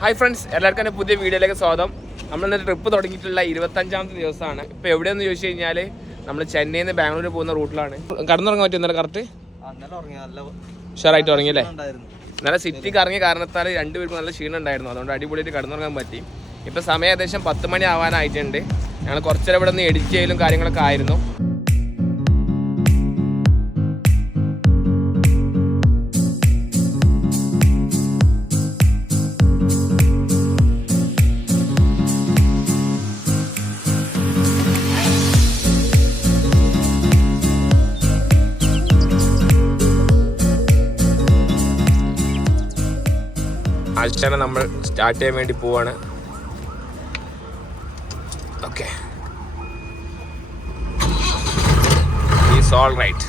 Hi friends, എല്ലാവർക്കും എൻ്റെ പുതിയ വീഡിയോയിലേക്ക് സ്വാഗതം. നമ്മളിന്നൊരു ട്രിപ്പ് തുടങ്ങിയിട്ടുള്ള 25ാമത്തെ ദിവസമാണ്. ഇപ്പോൾ എവിടെയെന്ന് ചോദിച്ചു കഴിഞ്ഞാൽ നമ്മൾ ചെന്നൈയിൽ നിന്ന് ബാംഗ്ലൂർ പോകുന്ന റൂട്ടിലാണ്. കടന്നുറങ്ങാൻ പറ്റും ഇന്നലെ കറക്റ്റ് ഉഷാറായിട്ട് ഉറങ്ങിയല്ലേ? ഇന്നലെ സിറ്റി കറങ്ങിയ കാരണത്താൽ രണ്ടുപേർക്കും നല്ല ക്ഷീണം ഉണ്ടായിരുന്നു. അതുകൊണ്ട് അടിപൊളിയായിട്ട് കടന്നുറങ്ങാൻ പറ്റി. ഇപ്പോൾ സമയം ഏകദേശം 10 മണി ആവാനായിട്ടുണ്ട്. ഞങ്ങൾ കുറച്ചേരം ഇവിടെ നിന്ന് എഡിറ്റ് ചെയ്യലും കാര്യങ്ങളൊക്കെ ആയിരുന്നു. ആഴ്ചയാണ് നമ്മൾ സ്റ്റാർട്ട് ചെയ്യാൻ വേണ്ടി പോവാണ്. Okay, is all right.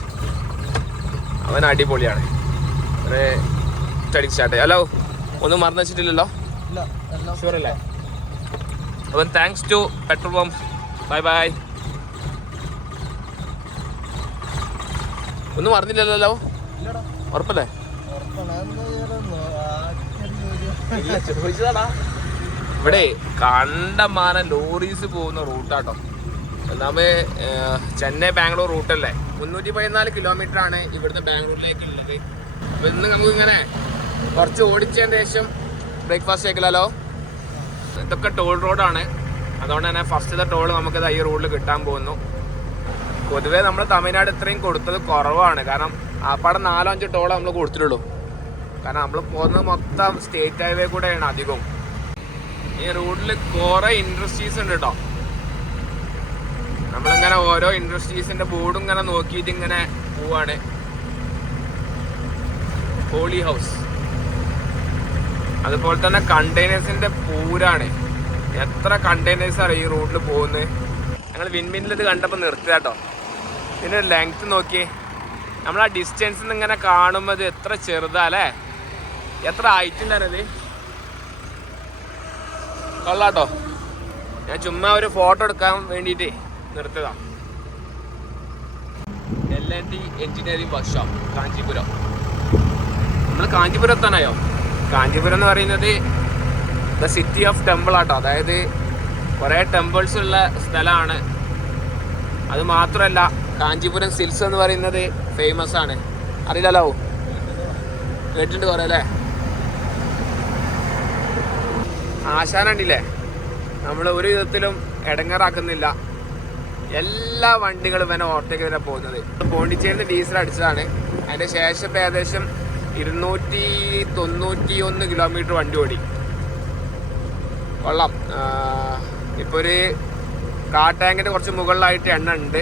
അവൻ അടിപൊളിയാണ്. അവനെ സ്റ്റഡി സ്റ്റാർട്ട് ചെയ്യാം. ഹലോ, ഒന്നും മറന്നു വെച്ചിട്ടില്ലല്ലോ? ഷുവർ അല്ലേ? അവൻ thanks to petrol pump. Bye bye. ഒന്നും മറന്നില്ലല്ലോ? ഉറപ്പല്ലേ? ഇവിടെ കണ്ടമാനം ലോറീസ് പോകുന്ന റൂട്ടാട്ടോ. നമ്മ ചെന്നൈ ബാംഗ്ലൂർ റൂട്ടല്ലേ. 314 കിലോമീറ്റർ ആണ് ഇവിടുന്ന് ബാംഗ്ലൂരിലേക്ക് ഉള്ളത്. അപ്പൊ ഇന്ന് നമുക്കിങ്ങനെ കുറച്ച് ഓടിച്ചതിന് ശേഷം ബ്രേക്ക്ഫാസ്റ്റ് കഴിക്കലോ. ഇതൊക്കെ ടോൾ റോഡാണ്. അതുകൊണ്ട് തന്നെ ഫസ്റ്റത്തെ ടോൾ നമുക്കത് ഈ റോഡിൽ കിട്ടാൻ പോകുന്നു. പൊതുവേ നമ്മൾ തമിഴ്നാട് ഇത്രയും കൊടുത്തത് കുറവാണ്. കാരണം ആപ്പാടെ 4-5 ടോൾ നമ്മൾ കൊടുത്തിട്ടുള്ളൂ. കാരണം നമ്മൾ പോകുന്നത് മൊത്തം സ്റ്റേറ്റ് ഹൈവേ കൂടെയാണ് അധികവും. ഈ റൂട്ടിൽ കുറെ ഇൻഡസ്ട്രീസ് ഉണ്ട് കേട്ടോ. നമ്മളിങ്ങനെ ഓരോ ഇൻഡസ്ട്രീസിന്റെ ബോർഡും ഇങ്ങനെ നോക്കിയിട്ട് ഇങ്ങനെ പോവാണ്. ഹോളി ഹൗസ്, അതുപോലെ തന്നെ കണ്ടെയ്നേഴ്സിന്റെ പൂരാണ്. എത്ര കണ്ടെയ്നേഴ്സാണ് ഈ റൂട്ടിൽ പോകുന്നത്. ഞങ്ങൾ വിൻമിനിൽ ഇത് കണ്ടപ്പോൾ നിർത്തുക കേട്ടോ. ഇതിന്റെ ലെങ്ത് നോക്കിയേ. നമ്മൾ ആ ഡിസ്റ്റൻസിൽ നിന്ന് ഇങ്ങനെ കാണുമ്പോൾ ഇത് എത്ര ചെറുതാ അല്ലേ? എത്ര ഹൈറ്റ് ഉണ്ടായിരുന്നത്. കൊള്ളാട്ടോ. ഞാൻ ചുമ്മാ ഒരു ഫോട്ടോ എടുക്കാൻ വേണ്ടിയിട്ട് നിർത്തതാ. L&T engineering workshop, Kanchipuram. നമ്മൾ കാഞ്ചീപുരം എത്താനായോ? കാഞ്ചീപുരം എന്ന് പറയുന്നത് ദ സിറ്റി ഓഫ് ടെമ്പിൾ ആട്ടോ. അതായത് കുറേ ടെമ്പിൾസ് ഉള്ള സ്ഥലമാണ്. അത് മാത്രമല്ല, കാഞ്ചീപുരം സിൽക്സ് എന്ന് പറയുന്നത് ഫേമസ് ആണ്. അറിയില്ലല്ലോ? കേട്ടിട്ടുണ്ട് കുറേ അല്ലേ? ആശാനുണ്ടില്ലേ, നമ്മൾ ഒരു വിധത്തിലും ഇടങ്ങാറാക്കുന്നില്ല. എല്ലാ വണ്ടികളും ഇവനെ ഓവർടേക്ക് വരെ പോകുന്നത്. പോണ്ടിച്ചേരിന്ന് ഡീസൽ അടിച്ചതാണ്. അതിൻ്റെ ശേഷം ഇപ്പോൾ ഏകദേശം 291 കിലോമീറ്റർ വണ്ടി ഓടി. കൊള്ളാം. ഇപ്പോൾ ഒരു കാർ ടാങ്കിൻ്റെ കുറച്ച് മുകളിലായിട്ട് എണ്ണ ഉണ്ട്.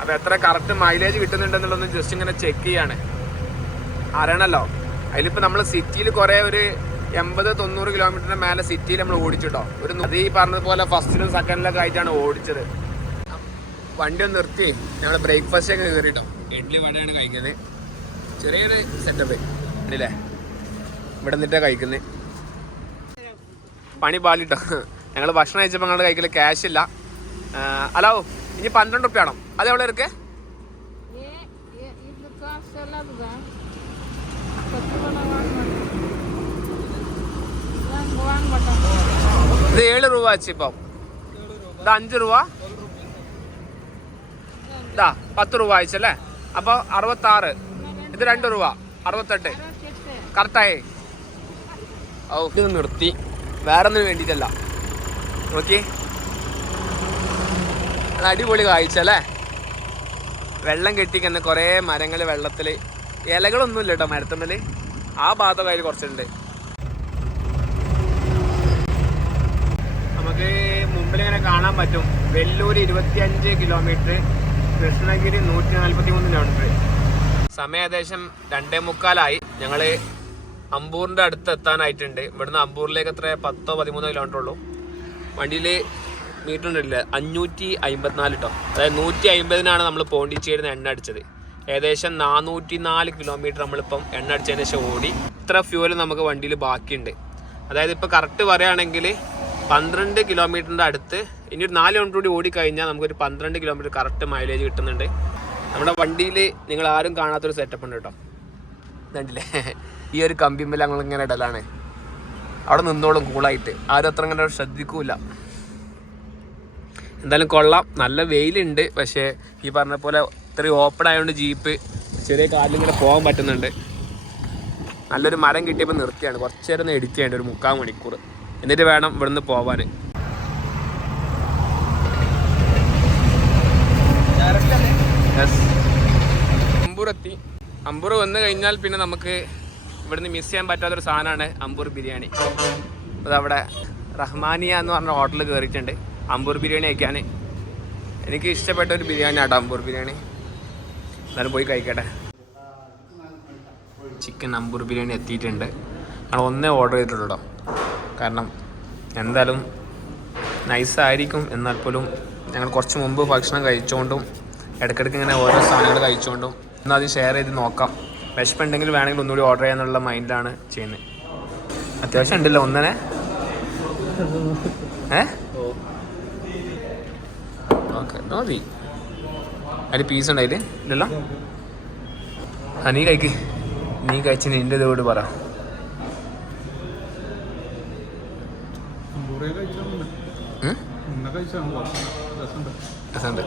അപ്പോൾ എത്ര കറക്റ്റ് മൈലേജ് കിട്ടുന്നുണ്ടെന്നുള്ളതൊന്ന് ജസ്റ്റ് ഇങ്ങനെ ചെക്ക് ചെയ്യാണ്. അറിയണമല്ലോ. അതിലിപ്പോൾ നമ്മൾ സിറ്റിയിൽ കുറേ ഒരു 80-90 കിലോമീറ്ററിന് മേലെ സിറ്റിയിൽ നമ്മൾ ഓടിച്ചിട്ടോ. അത് ഈ പറഞ്ഞതുപോലെ ഫസ്റ്റിലും സെക്കൻഡിലൊക്കെ ആയിട്ടാണ് ഓടിച്ചത്. വണ്ടി ഒന്ന് നിർത്തി ഞങ്ങൾ ബ്രേക്ക്ഫാസ്റ്റ് ഒക്കെ കയറിട്ടോ. ഇഡ്ഡലി വടയാണ് കഴിക്കുന്നത്. ചെറിയൊരു സെറ്റപ്പ് ഉണ്ടല്ലേ. ഇവിടെ നിന്നിട്ടാണ് കഴിക്കുന്നത്. പണി പാലിട്ടോ. ഞങ്ങൾ ഭക്ഷണം കഴിച്ചപ്പോൾ ഞങ്ങളുടെ കൈക്കിൽ ക്യാഷ് ഇല്ല. ഹലോ, ഇനി 12 റുപ്യ ആണോ? അത് എവിടെ ഇരിക്കേ? ഇത് 7 രൂപ വെച്ച്. ഇപ്പം ഇത് 5 രൂപ. ഇതാ 10 രൂപ അയച്ചല്ലേ. അപ്പൊ 66. ഇത് 2 രൂപ 68. കറക്റ്റായി. ഓ, ഇത് നിർത്തി. വേറെ ഒന്നിനു വേണ്ടിയിട്ടല്ല. നോക്കി, അത് അടിപൊളി കാഴ്ചല്ലേ. വെള്ളം കെട്ടിക്കുന്ന കുറേ മരങ്ങൾ, വെള്ളത്തിൽ ഇലകളൊന്നുമില്ല കേട്ടോ മരത്തുമ്മല്. ആ ഭാഗത്തൊക്കെ അതിൽ കുറച്ചുണ്ട്. നമുക്ക് മുമ്പിലിങ്ങനെ കാണാൻ പറ്റും വെല്ലൂർ 25 കിലോമീറ്റർ, കൃഷ്ണഗിരി 143 കിലോമീറ്റർ. സമയം ഏകദേശം 2:45. ഞങ്ങൾ അമ്പൂറിൻ്റെ അടുത്ത് എത്താനായിട്ടുണ്ട്. ഇവിടുന്ന് അമ്പൂറിലേക്ക് എത്ര 10-13 കിലോമീറ്റർ ഉള്ളൂ. വണ്ടിയിൽ മീറ്റർ ഉണ്ടല്ലേ 554 കേട്ടോ. അതായത് 150-നാണ് നമ്മൾ പോണ്ടിച്ചേരിന്ന് എണ്ണ അടിച്ചത്. ഏകദേശം 404 കിലോമീറ്റർ നമ്മളിപ്പം എണ്ണ അടിച്ചതിന് ശേഷം ഓടി. ഇത്ര ഫ്യൂവൽ നമുക്ക് വണ്ടിയിൽ ബാക്കിയുണ്ട്. അതായത് ഇപ്പോൾ കറക്റ്റ് പറയുകയാണെങ്കിൽ 12 കിലോമീറ്ററിൻ്റെ അടുത്ത്. ഇനി ഒരു 4 കിലോമീറ്റർ കൂടി ഓടിക്കഴിഞ്ഞാൽ നമുക്കൊരു 12 കിലോമീറ്റർ കറക്റ്റ് മൈലേജ് കിട്ടുന്നുണ്ട്. നമ്മുടെ വണ്ടിയിൽ നിങ്ങൾ ആരും കാണാത്തൊരു സെറ്റപ്പ് ഉണ്ട് കേട്ടോ. കണ്ടില്ലേ, ഈ ഒരു കമ്പിമ്മൽ ഞങ്ങളിങ്ങനെ ഇടലാണ്. അവിടെ നിന്നോളും കൂളായിട്ട്. ആരും അത്ര അങ്ങനെ ശ്രദ്ധിക്കൂല. എന്തായാലും കൊള്ളാം. നല്ല വെയിലുണ്ട്, പക്ഷേ ഈ പറഞ്ഞ പോലെ ഇത്രയും ഓപ്പൺ ആയതുകൊണ്ട് ജീപ്പ് ചെറിയ കാലിലിങ്ങനെ പോകാൻ പറ്റുന്നുണ്ട്. നല്ലൊരു മരം കിട്ടിയപ്പോൾ നിർത്തിയാണ്. കുറച്ച് നേരം ഒന്ന് എഡിറ്റ് ചെയ്യേണ്ട, ഒരു 3/4 മണിക്കൂർ, എന്നിട്ട് വേണം ഇവിടുന്ന് പോവാൻ. അമ്പൂർ എത്തി. അമ്പൂർ വന്നു കഴിഞ്ഞാൽ പിന്നെ നമുക്ക് ഇവിടുന്ന് മിസ് ചെയ്യാൻ പറ്റാത്തൊരു സാധനമാണ് അമ്പൂർ ബിരിയാണി. അതവിടെ റഹ്മാനിയ എന്ന് പറഞ്ഞ ഹോട്ടലിൽ കയറിയിട്ടുണ്ട് അമ്പൂർ ബിരിയാണി കഴിക്കാൻ. എനിക്ക് ഇഷ്ടപ്പെട്ട ഒരു ബിരിയാണി ആട്ടോ അമ്പൂർ ബിരിയാണി. എന്നാലും പോയി കഴിക്കട്ടെ. ചിക്കൻ അമ്പൂർ ബിരിയാണി എത്തിയിട്ടുണ്ട്. ഞങ്ങൾ ഒന്നേ ഓർഡർ ചെയ്തിട്ടുള്ളൂ, കാരണം എന്തായാലും നൈസായിരിക്കും. എന്നാൽ പോലും ഞങ്ങൾ കുറച്ച് മുമ്പ് ഭക്ഷണം കഴിച്ചുകൊണ്ടും ഇടയ്ക്കിടയ്ക്ക് ഇങ്ങനെ ഓരോ സാധനങ്ങൾ കഴിച്ചുകൊണ്ടും എന്നാൽ അത് ഷെയർ ചെയ്ത് നോക്കാം. വിശപ്പുണ്ടെങ്കിൽ വേണമെങ്കിൽ ഒന്നുകൂടി ഓർഡർ ചെയ്യാന്നുള്ള മൈൻഡിലാണ് ചെയ്യുന്നത്. അത്യാവശ്യം ഉണ്ടല്ലോ ഒന്നനെ. ഓക്കെ മതി. അതിൽ പീസ് ഉണ്ടായിട്ട് ഇല്ലല്ലോ. നീ കഴിക്ക്. നീ കഴിച്ച് നിൻ്റെ ഇതോട് പറ. രസമുണ്ട്.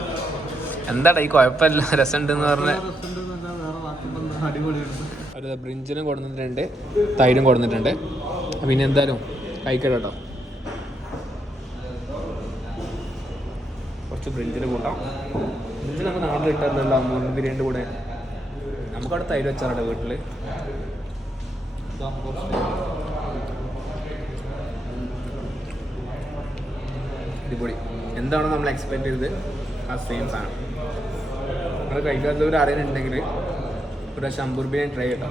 എന്താടാ ഈ കുഴപ്പമില്ല, രസമുണ്ടെന്ന് പറഞ്ഞ. ഒരു ബ്രിഞ്ചിനും കൊടുത്തിട്ടുണ്ട്, തൈരും കൊടുത്തിട്ടുണ്ട്. പിന്നെ എന്തായാലും കഴിക്കട്ടെ കേട്ടോ. കുറച്ച് ബ്രിഞ്ചിന് കൂട്ടാം. ബ്രിഞ്ച് നമുക്ക് നാട്ടിൽ കിട്ടാറില്ലല്ലോ അമ്പൂർ ബിരിയാണിൻ്റെ കൂടെ. നമുക്കവിടെ തൈര് വെച്ചാറട്ടെ വീട്ടിൽ. അടിപൊളി. എന്താണോ നമ്മൾ എക്സ്പെക്ട് ചെയ്തത് ആ സെയിം സാധനം. നമ്മൾ കഴിക്കാത്തവർ അറിയുന്നുണ്ടെങ്കിൽ ഒരു അമ്പൂർ ബിരിയാണി ട്രൈ ചെയ്യട്ടോ.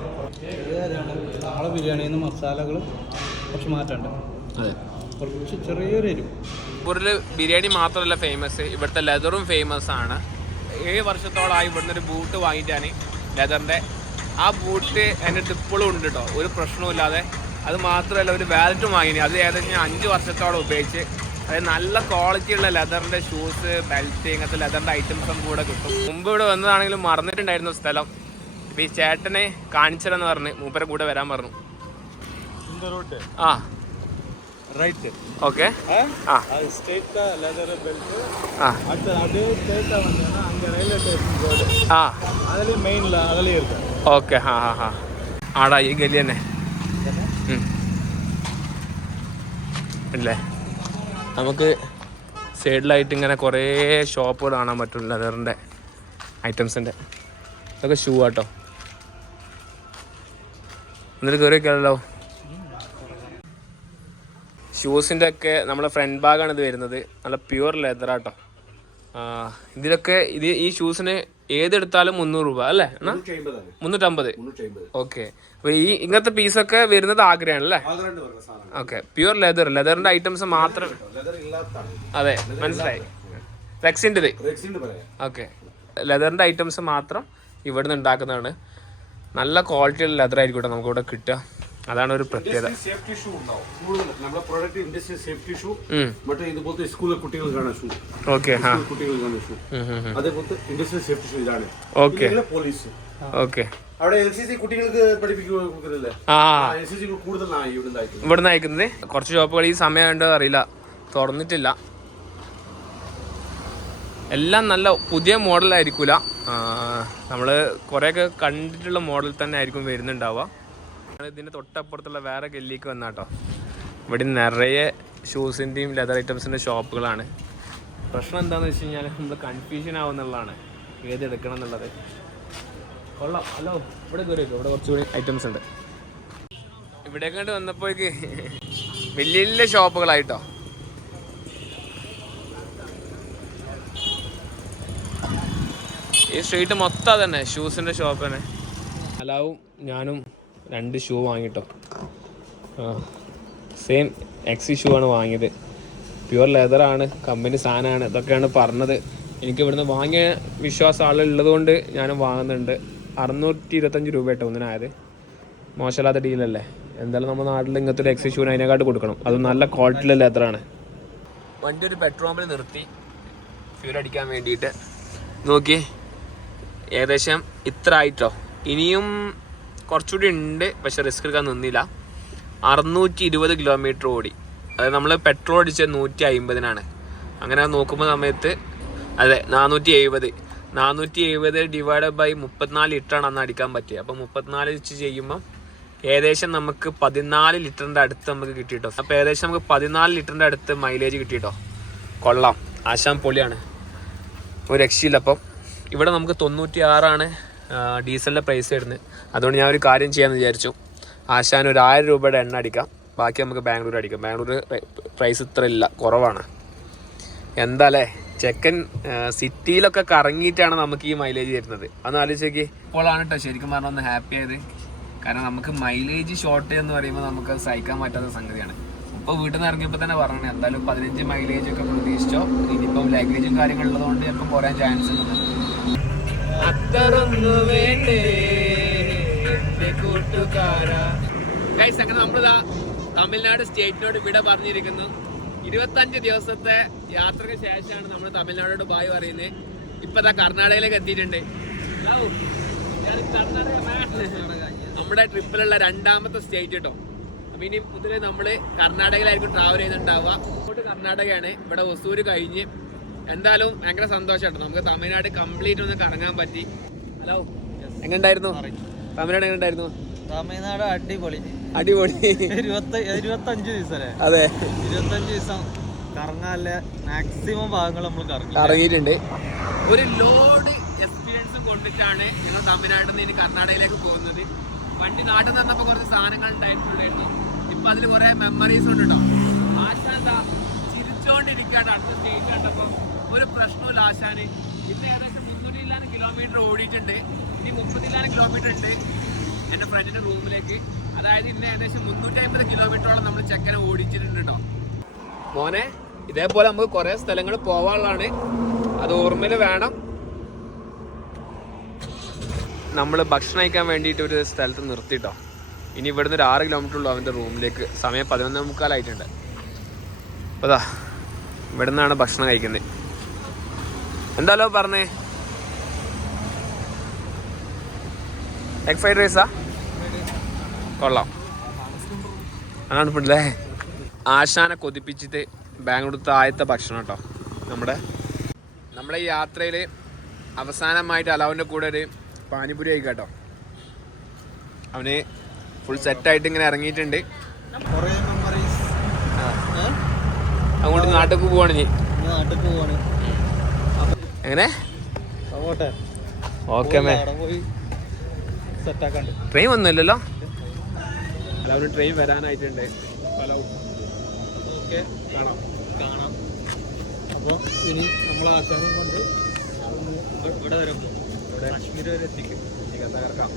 നമ്മളെ ബിരിയാണിയിൽ നിന്ന് മസാലകൾ കുറച്ച് മാറ്റമുണ്ട്. അതെ, കുറച്ച് ചെറിയൊരു എരിവ്. അമ്പൂരിൽ ബിരിയാണി മാത്രമല്ല ഫേമസ്, ഇവിടുത്തെ ലെതറും ഫേമസ് ആണ്. 7 വർഷത്തോളമായി ഇവിടുന്ന് ഒരു ബൂട്ട് വാങ്ങിയിട്ടാണ് ലെതറിൻ്റെ. ആ ബൂട്ട് എൻ്റെ അടുത്ത് ഇപ്പോഴും ഉണ്ട് കേട്ടോ, ഒരു പ്രശ്നവുമില്ലാതെ. അത് മാത്രമല്ല ഒരു വാലറ്റും വാങ്ങിനി. അത് ഏകദേശം ഞാൻ 5 വർഷത്തോളം ഉപയോഗിച്ച്. അതായത് നല്ല ക്വാളിറ്റിയുള്ള ലെതറിൻ്റെ ഷൂസ്, ബെൽറ്റ്, ഇങ്ങനത്തെ ലെതറിൻ്റെ ഐറ്റംസും കൂടെ കിട്ടും. മുമ്പ് ഇവിടെ വന്നതാണെങ്കിലും മറന്നിട്ടുണ്ടായിരുന്നു സ്ഥലം. ഇപ്പം ഈ ചേട്ടനെ കാണിച്ചതെന്ന് പറഞ്ഞ് മൂപ്പരെ കൂടെ വരാൻ പറഞ്ഞു. ആ റൈറ്റ്. ഓക്കെ. ഓക്കെ. ആടാ ഈ ഗലി തന്നെ അല്ലേ. നമുക്ക് സൈഡിലായിട്ട് ഇങ്ങനെ കുറേ ഷോപ്പുകൾ കാണാൻ പറ്റും ലെതറിൻ്റെ ഐറ്റംസിൻ്റെ. ഇതൊക്കെ ഷൂ ആട്ടോ. എന്നിട്ട് കയറി വയ്ക്കാമല്ലോ. ഷൂസിൻ്റെ ഒക്കെ നമ്മളെ ഫ്രണ്ട് ഭാഗമാണ് ഇത് വരുന്നത്. നല്ല പ്യുവർ ലെതറാട്ടോ. ഇതിലൊക്കെ ഈ ഷൂസിന് ഏതെടുത്താലും 300 രൂപ അല്ലേ? 350. ഓക്കെ. അപ്പോൾ ഈ ഇങ്ങനത്തെ പീസൊക്കെ വരുന്നത് ആഗ്രഹമാണല്ലേ? ഓക്കെ. പ്യുവർ ലെതറിൻ്റെ ഐറ്റംസ് മാത്രം. അതെ, മനസ്സിലായി. റെക്സിൻ്റെ. ഓക്കെ. ലെതറിൻ്റെ ഐറ്റംസ് മാത്രം ഇവിടുന്ന് ഉണ്ടാക്കുന്നതാണ്. നല്ല ക്വാളിറ്റിയുള്ള ലെതർ ആയിരിക്കും കേട്ടോ നമുക്കിവിടെ കിട്ടുക. അതാണ് ഒരു പ്രത്യേകത. ഓക്കെ. ഓക്കെ. ഇവിടുന്ന് അയക്കുന്നത് കുറച്ച് ഷോപ്പുകൾ ഈ സമയം ഉണ്ടോ അറിയില്ല, തുറന്നിട്ടില്ല. എല്ലാം നല്ല പുതിയ മോഡലായിരിക്കില്ല. നമ്മൾ കുറേയൊക്കെ കണ്ടിട്ടുള്ള മോഡൽ തന്നെ ആയിരിക്കും വരുന്നുണ്ടാവുക. ഇതിൻ്റെ തൊട്ടപ്പുറത്തുള്ള വേറെ ഗല്ലിക്ക് വന്നാട്ടോ. ഇവിടെ നിറയെ ഷൂസിൻ്റെയും ലെതർ ഐറ്റംസിൻ്റെ ഷോപ്പുകളാണ്. പ്രശ്നം എന്താണെന്ന് വെച്ച് കഴിഞ്ഞാൽ നമ്മൾ കൺഫ്യൂഷൻ ആവുന്നുള്ളതാണ് ഏതെടുക്കണം എന്നുള്ളത്. കൊള്ളാം. ഹലോ, ഇവിടെ കയറി വയ്ക്കും. ഇവിടെ കുറച്ചുകൂടി ഐറ്റംസ് ഉണ്ട്. ഇവിടേക്കണ്ട് വന്നപ്പോഴേക്ക് വലിയ വലിയ ഷോപ്പുകളായിട്ടോ. ഈ സ്ട്രീറ്റ് മൊത്തം തന്നെ ഷൂസിൻ്റെ ഷോപ്പ് തന്നെ. അലാവും ഞാനും 2 ഷൂ വാങ്ങിട്ടോ. സെയിം എക്സി ഷൂ ആണ് വാങ്ങിയത്. പ്യുവർ ലെതറാണ്, കമ്പനി സാധനമാണ്, ഇതൊക്കെയാണ് പറഞ്ഞത്. എനിക്ക് ഇവിടുന്ന് വാങ്ങിയ വിശ്വാസം ആളുള്ളത് കൊണ്ട് ഞാനും വാങ്ങുന്നുണ്ട്. 625 രൂപ കേട്ടോ ഒന്നിനായത്. മോശമില്ലാത്ത ഡീലല്ലേ. എന്തായാലും നമ്മുടെ നാട്ടിൽ ഇങ്ങനത്തെ ഒരു എക്സി ഷൂവിന് അതിനെക്കാട്ട് കൊടുക്കണം. അത് നല്ല ക്വാളിറ്റിയുള്ള ലെതറാണ്. വണ്ടി ഒരു പെട്രോൾ പമ്പിൽ നിർത്തി ഫ്യൂൽ അടിക്കാൻ വേണ്ടിയിട്ട്. നോക്കി, ഏകദേശം ഇത്ര ആയിട്ടോ. ഇനിയും കുറച്ചുകൂടി ഉണ്ട്, പക്ഷെ റിസ്ക് എടുക്കാൻ നിന്നില്ല. 620 കിലോമീറ്റർ ഓടി. അതായത് നമ്മൾ പെട്രോൾ അടിച്ചത് 150-നാണ്. അങ്ങനെ നോക്കുമ്പോൾ സമയത്ത് അതെ 470 ഡിവൈഡ് ബൈ 34 ലിറ്ററാണ് അന്ന് അടിക്കാൻ പറ്റിയത്. അപ്പം 34 വെച്ച് ചെയ്യുമ്പം ഏകദേശം നമുക്ക് 14 ലിറ്ററിൻ്റെ അടുത്ത് നമുക്ക് കിട്ടിയിട്ടോ. അപ്പോൾ ഏകദേശം നമുക്ക് 14 ലിറ്ററിൻ്റെ അടുത്ത് മൈലേജ് കിട്ടിയിട്ടോ. കൊള്ളാം, ആശാൻ പൊളിയാണ്, ഒരു രക്ഷയില്ല. അപ്പം ഇവിടെ നമുക്ക് 96 ഡീസലിൻ്റെ പ്രൈസ് വരുന്നത്. അതുകൊണ്ട് ഞാൻ ഒരു കാര്യം ചെയ്യാമെന്ന് വിചാരിച്ചു. ആശാൻ ഒരു 1000 രൂപയുടെ എണ്ണ അടിക്കാം, ബാക്കി നമുക്ക് ബാംഗ്ലൂർ അടിക്കാം. ബാംഗ്ലൂർ പ്രൈസ് ഇത്ര ഇല്ല, കുറവാണ്. എന്താ അല്ലേ, ചെക്കൻ സിറ്റിയിലൊക്കെ കറങ്ങിയിട്ടാണ് നമുക്ക് ഈ മൈലേജ് തരുന്നത്. അതൊന്ന് ആലോചിച്ചേക്ക്. ഇപ്പോഴാണ് കേട്ടോ ശരിക്കും പറഞ്ഞാൽ ഒന്ന് ഹാപ്പി ആയത്. കാരണം നമുക്ക് മൈലേജ് ഷോർട്ട് എന്ന് പറയുമ്പോൾ നമുക്ക് സഹിക്കാൻ പറ്റാത്ത സംഗതിയാണ്. ഇപ്പോൾ വീട്ടിൽ നിന്ന് ഇറങ്ങിയപ്പോൾ തന്നെ പറഞ്ഞത് എന്തായാലും 15 മൈലേജ് ഒക്കെ പ്രതീക്ഷിച്ചോ. ഇനിയിപ്പം ലഗേജും കാര്യങ്ങളുള്ളതുകൊണ്ട് ചിലപ്പോൾ കുറയാൻ ചാൻസ് ഉണ്ട്. അങ്ങനെ നമ്മളിതാ തമിഴ്നാട് സ്റ്റേറ്റിനോട് ഇവിടെ പറഞ്ഞിരിക്കുന്നു. 25 ദിവസത്തെ യാത്രയ്ക്ക് ശേഷമാണ് നമ്മൾ തമിഴ്നാടോട് ബായ് പറയുന്നത്. ഇപ്പൊ കർണാടകയിലേക്ക് എത്തിയിട്ടുണ്ട്. നമ്മുടെ ട്രിപ്പിലുള്ള 2ാമത്തെ സ്റ്റേറ്റ് കേട്ടോ. അപ്പൊ ഇനി മുതൽ നമ്മള് കർണാടകയിലായിരിക്കും ട്രാവൽ ചെയ്യുന്നുണ്ടാവുക. അങ്ങോട്ട് കർണാടകയാണ്. ഇവിടെ ഒസൂര് കഴിഞ്ഞ് എന്തായാലും ഭയങ്കര സന്തോഷം കേട്ടോ. നമുക്ക് തമിഴ്നാട് കംപ്ലീറ്റ് ഒന്ന് കറങ്ങാൻ പറ്റി. ഹലോ, എങ്ങനെയുണ്ടായിരുന്നു തമിഴ്നാട്? എങ്ങനെയുണ്ടായിരുന്നു തമിഴ്നാട്? അടിപൊളി. 25 ദിവസം. അതെ, 25 ദിവസം കറങ്ങാനുള്ള മാക്സിമം ഭാഗങ്ങൾ നമ്മൾ കറങ്ങിയിട്ടുണ്ട്. ഒരു ലോഡ് എക്സ്പീരിയൻസും കൊണ്ടിട്ടാണ് ഞങ്ങൾ തമിഴ്നാട്ടിൽ നിന്ന് ഇനി കർണാടകയിലേക്ക് പോകുന്നത്. വണ്ടി നാട്ടിൽ നിന്നപ്പോൾ കുറച്ച് സാധനങ്ങൾ ഉണ്ടായിട്ടുണ്ടായിരുന്നു. ഇപ്പൊ അതിൽ കുറെ മെമ്മറീസ് ഉണ്ട് കേട്ടോ. ആശാന്താ ചിരിച്ചോണ്ടിരിക്കുകയാണ്. അടുത്ത സ്റ്റേറ്റ് കണ്ടപ്പോൾ ഒരു പ്രശ്നമില്ല ആശാന്. ഇന്ന് ഏകദേശം 300 കിലോമീറ്റർ ഓടിയിട്ടുണ്ട്. ഇനി 30 കിലോമീറ്റർ ഉണ്ട് എൻ്റെ ഫ്രണ്ടിന്റെ റൂമിലേക്ക്. അതായത് ഇന്ന് ഏകദേശം 350 കിലോമീറ്ററോളം നമ്മൾ ചെക്കനെ ഓടിച്ചിട്ടുണ്ട് കേട്ടോ. മോനെ, ഇതേപോലെ നമുക്ക് കുറെ സ്ഥലങ്ങൾ പോവാനുള്ളതാണ്, അത് ഓർമ്മയിൽ വേണം. നമ്മൾ ഭക്ഷണം കഴിക്കാൻ വേണ്ടിയിട്ട് ഒരു സ്ഥലത്ത് നിർത്തിയിട്ടോ. ഇനി ഇവിടുന്ന് ഒരു 6 കിലോമീറ്റർ ഉള്ളൂ അവൻ്റെ റൂമിലേക്ക്. സമയം 11:45 അപ്പോൾ അതാ ഇവിടെ നിന്നാണ് ഭക്ഷണം കഴിക്കുന്നത്. എന്താലോ പറഞ്ഞേ, എഗ് ഫ്രൈഡ് റൈസാ? കൊള്ളാം, അതാണ് ഇപ്പോഴല്ലേ ആശാനെ കൊതിപ്പിച്ചിട്ട് ബാംഗ്ലൂർ ആദ്യത്തെ ഭക്ഷണം കേട്ടോ. നമ്മുടെ ഈ യാത്രയിൽ അവസാനമായിട്ട് അലാവിൻ്റെ കൂടെ ഒരു പാനിപൂരി കഴിക്കാട്ടോ. അവന് ഫുൾ സെറ്റായിട്ട് ഇങ്ങനെ ഇറങ്ങിയിട്ടുണ്ട്. അങ്ങോട്ട് നാട്ടിൽ പോവാണ്. എങ്ങനെ? ഓക്കെ മേ, ട്രെയിൻ വന്നില്ലല്ലോ. അലാവിന് ട്രെയിൻ വരാനായിട്ടുണ്ട്. ഹലോ, ഓക്കെ, കാണാം. അപ്പോൾ ഇനി നമ്മൾ ആശാനം കൊണ്ട് ഇവിടെ വരുമ്പോൾ കാശ്മീർ വരെ എത്തിക്കും. തകർക്കാം.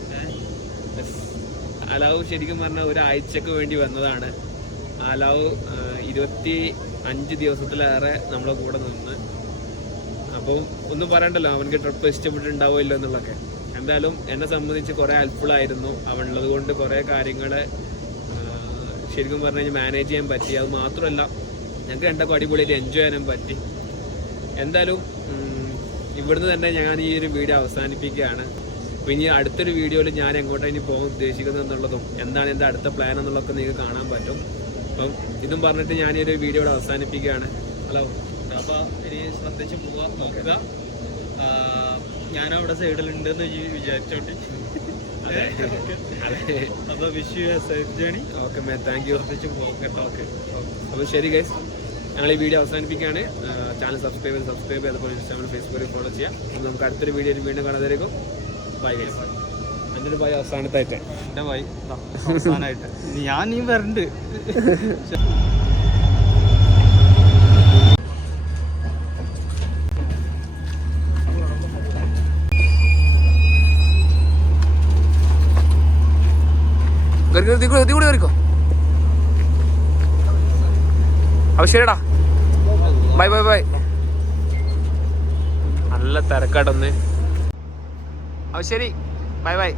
അലാവ് ശരിക്കും പറഞ്ഞാൽ ഒരാഴ്ചക്ക് വേണ്ടി വന്നതാണ്. അലാവ് 25 ദിവസത്തിലേറെ നമ്മളെ കൂടെ നിന്ന്. അപ്പോൾ ഒന്നും പറയണ്ടല്ലോ, അവനക്ക് ട്രിപ്പ് ഇഷ്ടപ്പെട്ടിട്ടുണ്ടാവുമല്ലോ എന്നുള്ളതൊക്കെ. എന്തായാലും എന്നെ സംബന്ധിച്ച് കുറേ ഹെൽപ്ഫുള്ളായിരുന്നു. അവനുള്ളത് കൊണ്ട് കുറേ കാര്യങ്ങൾ ശരിക്കും പറഞ്ഞു കഴിഞ്ഞാൽ മാനേജ് ചെയ്യാൻ പറ്റി. അത് മാത്രമല്ല ഞങ്ങൾക്ക് രണ്ടൊക്കെ അടിപൊളിയായിട്ട് എൻജോയ് ചെയ്യാനും പറ്റി. എന്തായാലും ഇവിടുന്ന് തന്നെ ഞാൻ ഈ ഒരു വീഡിയോ അവസാനിപ്പിക്കുകയാണ്. അപ്പോൾ ഇനി അടുത്തൊരു വീഡിയോയിൽ ഞാൻ എങ്ങോട്ടാണ് ഇനി പോകാൻ ഉദ്ദേശിക്കുന്നത് എന്നുള്ളതും എന്താണ് എൻ്റെ അടുത്ത പ്ലാൻ എന്നുള്ളതൊക്കെ നിങ്ങൾക്ക് കാണാൻ പറ്റും. അപ്പം ഇതും പറഞ്ഞിട്ട് ഞാൻ ഈ ഒരു വീഡിയോ അവസാനിപ്പിക്കുകയാണ്. ഹലോ, അപ്പോൾ ഇനി ശ്രദ്ധിച്ച് പോകാൻ നോക്കുക. ഞാനവിടെ സൈഡിലുണ്ടെന്ന് വിചാരിച്ചോട്ടെ. അപ്പോൾ wish you A safe journey. Okay may, thank you. ശ്രദ്ധിച്ച് പോകാം കേട്ടോ. ഓക്കെ, അപ്പോൾ ശരി ഗൈസ്, ഞങ്ങൾ ഈ വീഡിയോ അവസാനിപ്പിക്കുകയാണ്. ചാനൽ സബ്സ്ക്രൈബ് ചെയ്ത് അതുപോലെ ഇൻസ്റ്റാഗ്രാം ഫേസ്ബുക്കിൽ ഫോളോ ചെയ്യാം. നമുക്ക് അടുത്തൊരു വീഡിയോയിൽ വീണ്ടും കാണാതായിരിക്കും. Bye guys. എൻ്റെ ഒരു ബൈ അവസാനത്തായിട്ട്. എൻ്റെ ബൈ അവസാനമായിട്ട് ഞാൻ ഈ വരണ്ട്. കൂടെ കയറിക്കോ. അപ്പോൾ ശരിടാ, ബൈ ബൈ ബൈ. നല്ല തിരക്കാട്ടൊന്ന്. അപ്പോൾ ശരി, ബൈ ബൈ.